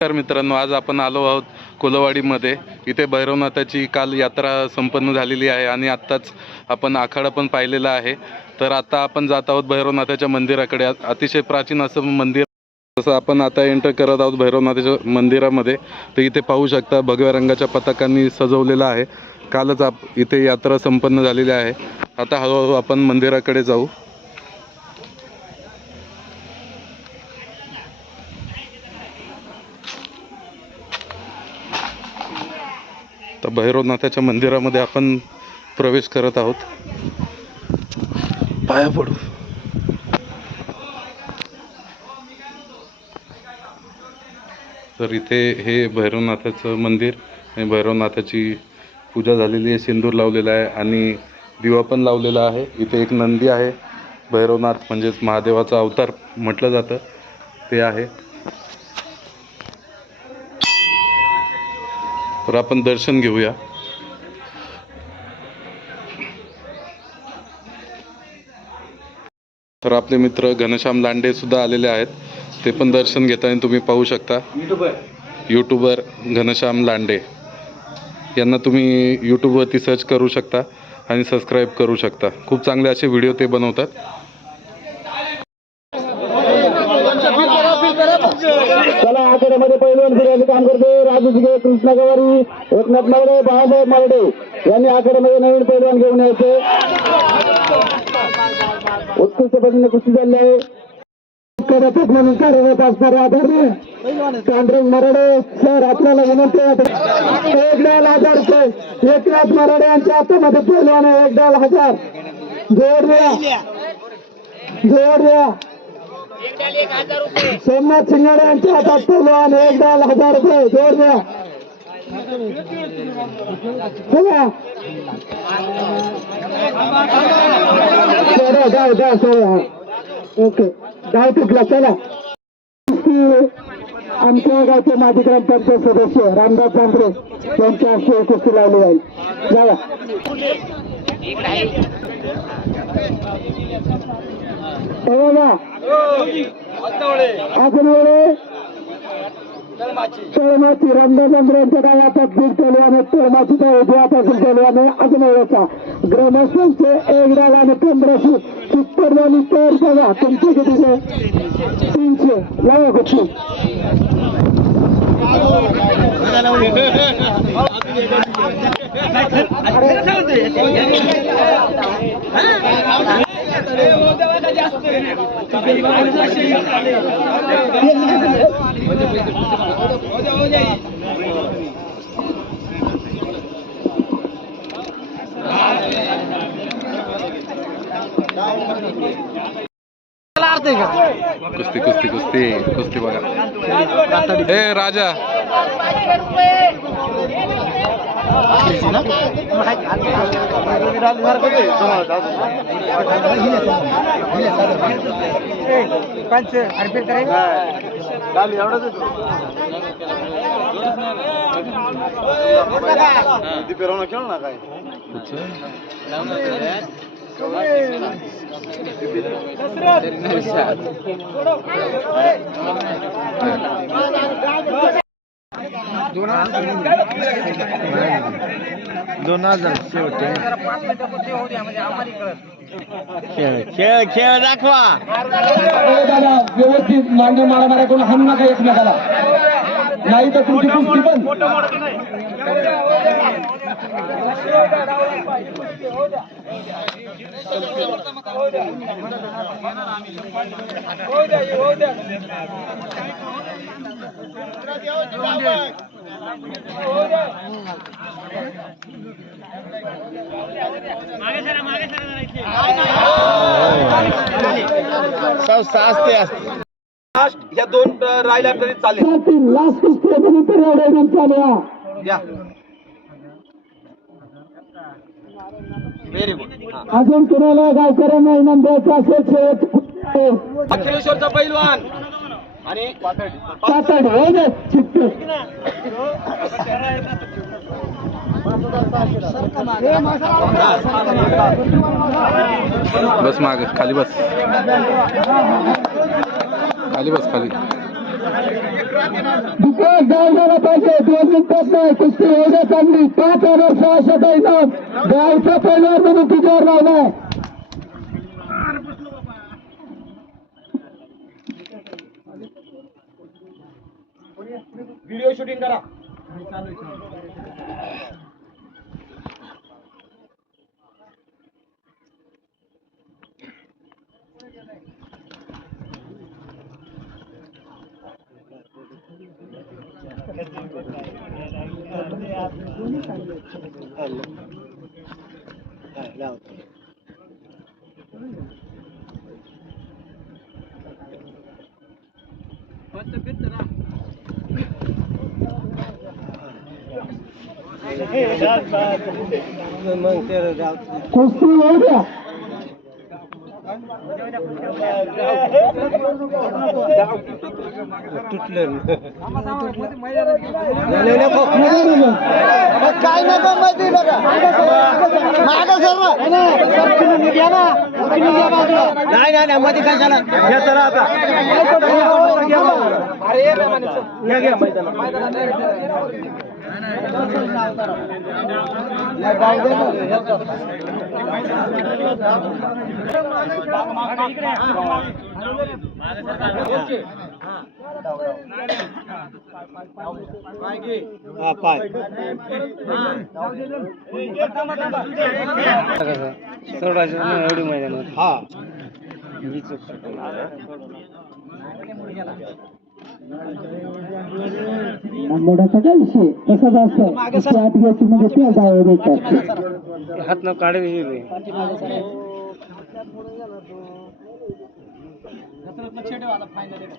तर मित्रांनो आज आपण आलो आहोत कोलवाडीमध्ये. इथे भैरवनाथाची काल यात्रा संपन्न झालेली आहे आणि आत्ताच आपण आखाडा पण पाहिलेला आहे. तर आता आपण जात आहोत भैरवनाथाच्या मंदिराकडे. अतिशय प्राचीन असं मंदिर जसं आपण आता एंटर करत आहोत भैरवनाथाच्या मंदिरामध्ये. तर इथे पाहू शकता भगव्या रंगाच्या पताकांनी सजवलेलं आहे. कालच आप इथे यात्रा संपन्न झालेली आहे. आता हळूहळू आपण मंदिराकडे जाऊ. भैरवनाथाच्या मंदिरामध्ये आपण प्रवेश करत आहोत. पाया पडू. तर इथे हे भैरवनाथाचं मंदिर आणि भैरवनाथाची पूजा झालेली आहे. सिंदूर लावलेला आहे आणि दिवा पण लावलेला आहे. इथे एक नंदी आहे. भैरवनाथ म्हणजेच महादेवाचा अवतार म्हटलं जातं. ते आहे. तर आपण दर्शन घेऊया. तर आपले मित्र घनश्याम लांडे सुद्धा आलेले आहेत. ते पण दर्शन घेताना तुम्ही पाहू शकता. यूट्यूबर घनश्याम लांडे. यांना तुम्ही यूट्यूबवरती सर्च करू शकता आणि सबस्क्राईब करू शकता. खूप चांगले असे व्हिडिओ ते बनवतात चला आखाड्यामध्ये पहिलवान फिरायचं काम करते. राजू जिगे कृष्णा गवारी एकनाथ मावडे बाळासाहेब मावडे यांनी आखाड्यामध्ये नवीन पहिलवान घेऊन यायचे. उत्कृष्ट पद्धतीने कुस्ती चालली आहे. म्हणून कार्यरत असणारे आदरणीय पांडुरंग मराडे सर आपल्याला विनंती आहे. एक डाल हजार एकनाथ मराडे यांच्या हातामध्ये पहिलवान एक डाल हजार. जोर द्या जोर द्या सोमनाथ शिंगाडे यांच्या हातात पहिलवान एक डाल हजार रुपये. जोर द्या. चला सोडा जाऊ द्या सोडा ओके. गाव तुटला चला. आमच्या गावचे माजी ग्रामपंचायत सदस्य रामदास जांभरे यांच्या हस्ते कुस्ती लावली जाईल जावा हे बघा अजून वेळे तळमाची रामदास यांच्या गावात बीड पेलवाने तळमाचीचा उजव्यापासून पेलवाने अजून वेळेचा ग्रामस्थांचे एक डाल आणि पंधराशे सत्तर झाली तर बघा तुमचे किती तीनशे. लावा कुठली कुस्ती कुस्ती कुस्ती कुस्ती बघा. ए राजा. पंच अर्पित करेंगे डाल एवढंच ती फिरवणं खेळ ना काय दसरा दोन हजार शेवटे. खेळ खेळ खेळ दाखवा. व्यवस्थित मांडी मारामाऱ्या करून हाणू नका एकमेकाला. नाही तर तुमची कुस्ती पण असते असते या दोन अ, राहिल्या तरी चालेल. लास्ट कुस्ती आहे, तर एवढ्या इनाम चालू आहे. द्या व्हेरी गुड अजून कुणाला गावकऱ्यांना इनाम द्यायचं असेल शेवट. अखिलेश्वरचा पैलवान. आणि पातळ हो बस माग खाली बस. खाली बस खाली. दुकान गाव झाला पाहिजे. दोन मिनिटात नाही कुस्ती एवढ्या चांगली. पाच हजार सहाशे दैनाम गावचा पहिल्यावर म्हणून तुझ्यावर लावलाय. व्हिडिओ शूटिंग करा. कुस्ती तुटलं काय नका माहिती नका माग सर्व नाही नाही मध्ये काय झालं घ्या चला आता अरे घ्या सोडायचं एवढी मैदान हा मोठ्याचा काय विषय तसंच असतं आठ घ्यायची म्हणजे त्या जावं देतात हात न काढे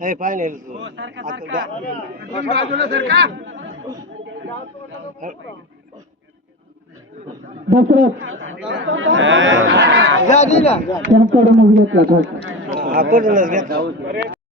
हे फायनल दसरथ घेतला आपण घेतला.